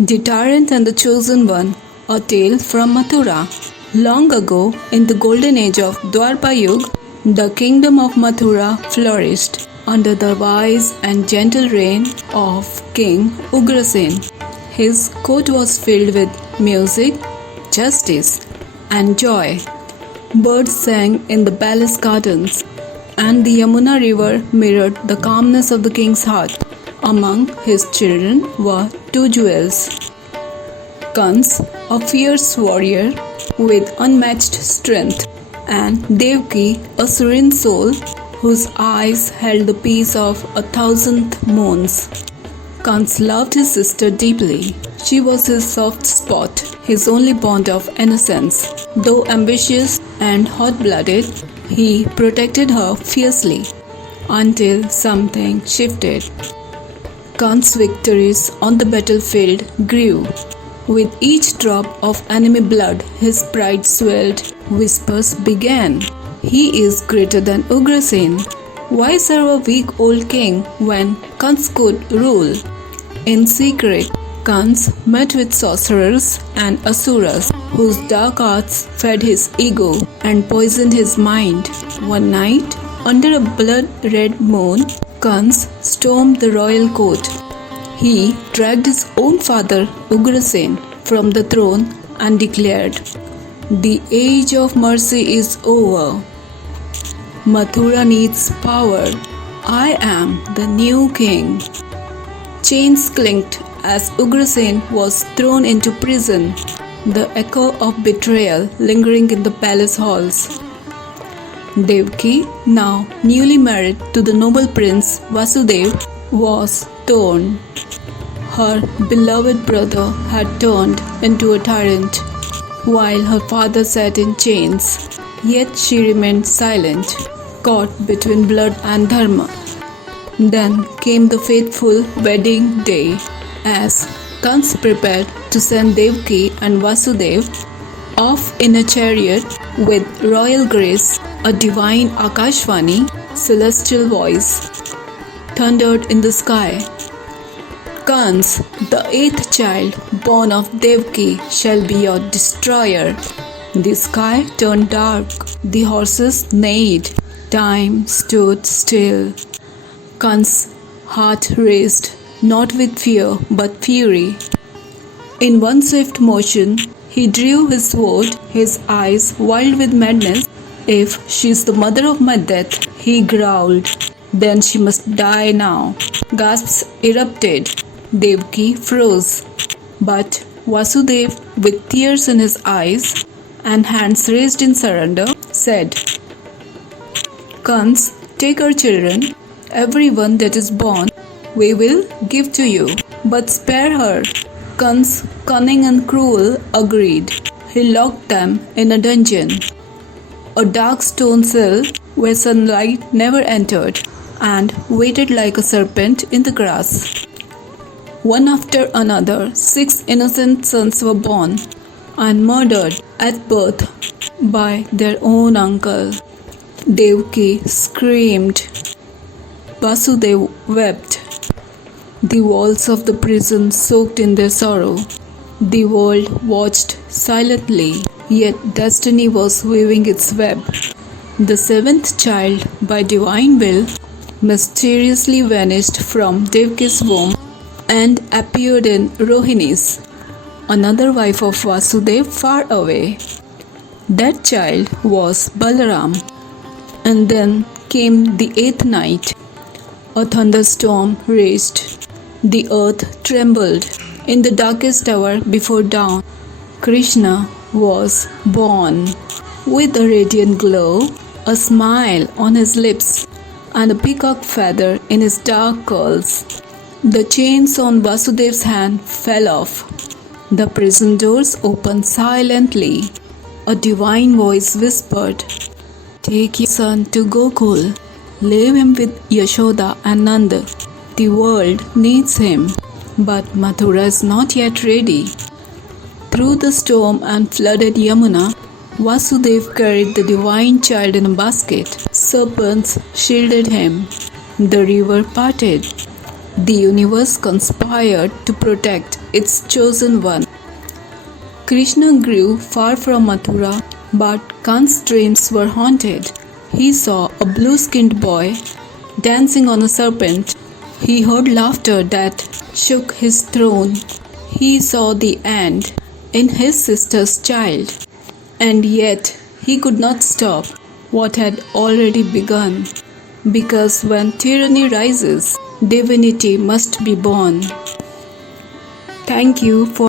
The Tyrant and the Chosen One, a tale from Mathura. Long ago, in the golden age of Dvapara Yuga, the kingdom of Mathura flourished under the wise and gentle reign of King Ugrasen. His court was filled with music, justice, and joy. Birds sang in the palace gardens, and the Yamuna river mirrored the calmness of the king's heart. Among his children were two jewels: Kansa, a fierce warrior with unmatched strength, and Devaki, a serene soul whose eyes held the peace of 1,000 moons. Kansa loved his sister deeply. She was his soft spot, his only bond of innocence. Though ambitious and hot-blooded, he protected her fiercely until something shifted. Kansa's victories on the battlefield grew. With each drop of enemy blood, his pride swelled. Whispers began. He is greater than Ugrasen. Why serve a weak old king when Kansa could rule? In secret, Kansa met with sorcerers and asuras whose dark arts fed his ego and poisoned his mind. One night, under a blood-red moon, Kansa stormed the royal court. He dragged his own father Ugrasen from the throne and declared, "The age of mercy is over. Mathura needs power. I am the new king." Chains clinked as Ugrasen was thrown into prison, the echo of betrayal lingering in the palace halls. Devaki, now newly married to the noble prince Vasudeva, was torn. Her beloved brother had turned into a tyrant, while her father sat in chains. Yet she remained silent, caught between blood and dharma. Then came the fateful wedding day, as Kansa prepared to send Devaki and Vasudeva off in a chariot with royal grace. A divine Akashvani, celestial voice, thundered in the sky. "Kansa, the 8th child born of Devaki, shall be your destroyer." The sky turned dark. The horses neighed. Time stood still. Kansa's heart raced, not with fear but fury. In one swift motion, he drew his sword, his eyes wild with madness. "If she is the mother of my death," he growled, "then she must die now." Gasps erupted. Devaki froze. But Vasudeva, with tears in his eyes and hands raised in surrender, said, "Kansa, take our children, everyone that is born, we will give to you, but spare her." Kansa, cunning and cruel, agreed. He locked them in a dungeon, a dark stone cell where sunlight never entered, and waited like a serpent in the grass. One after another, 6 innocent sons were born and murdered at birth by their own uncle. Devaki screamed. Vasudeva wept. The walls of the prison soaked in their sorrow. The world watched silently, yet destiny was weaving its web. The 7th child, by divine will, mysteriously vanished from Devaki's womb and appeared in Rohini's, another wife of Vasudeva, far away. That child was Balaram. And then came the 8th night. A thunderstorm raged. The earth trembled. In the darkest hour before dawn, Krishna was born. With a radiant glow, a smile on his lips, and a peacock feather in his dark curls. The chains on Vasudeva's hand fell off. The prison doors opened silently. A divine voice whispered, "Take your son to Gokul. Leave him with Yashoda and Nanda. The world needs him, but Mathura is not yet ready." Through the storm and flooded Yamuna, Vasudeva carried the divine child in a basket. Serpents shielded him. The river parted. The universe conspired to protect its chosen one. Krishna grew far from Mathura, but Kansa's dreams were haunted. He saw a blue-skinned boy dancing on a serpent. He heard laughter that shook his throne. He saw the end in his sister's child. And yet he could not stop what had already begun. Because when tyranny rises, divinity must be born. Thank you for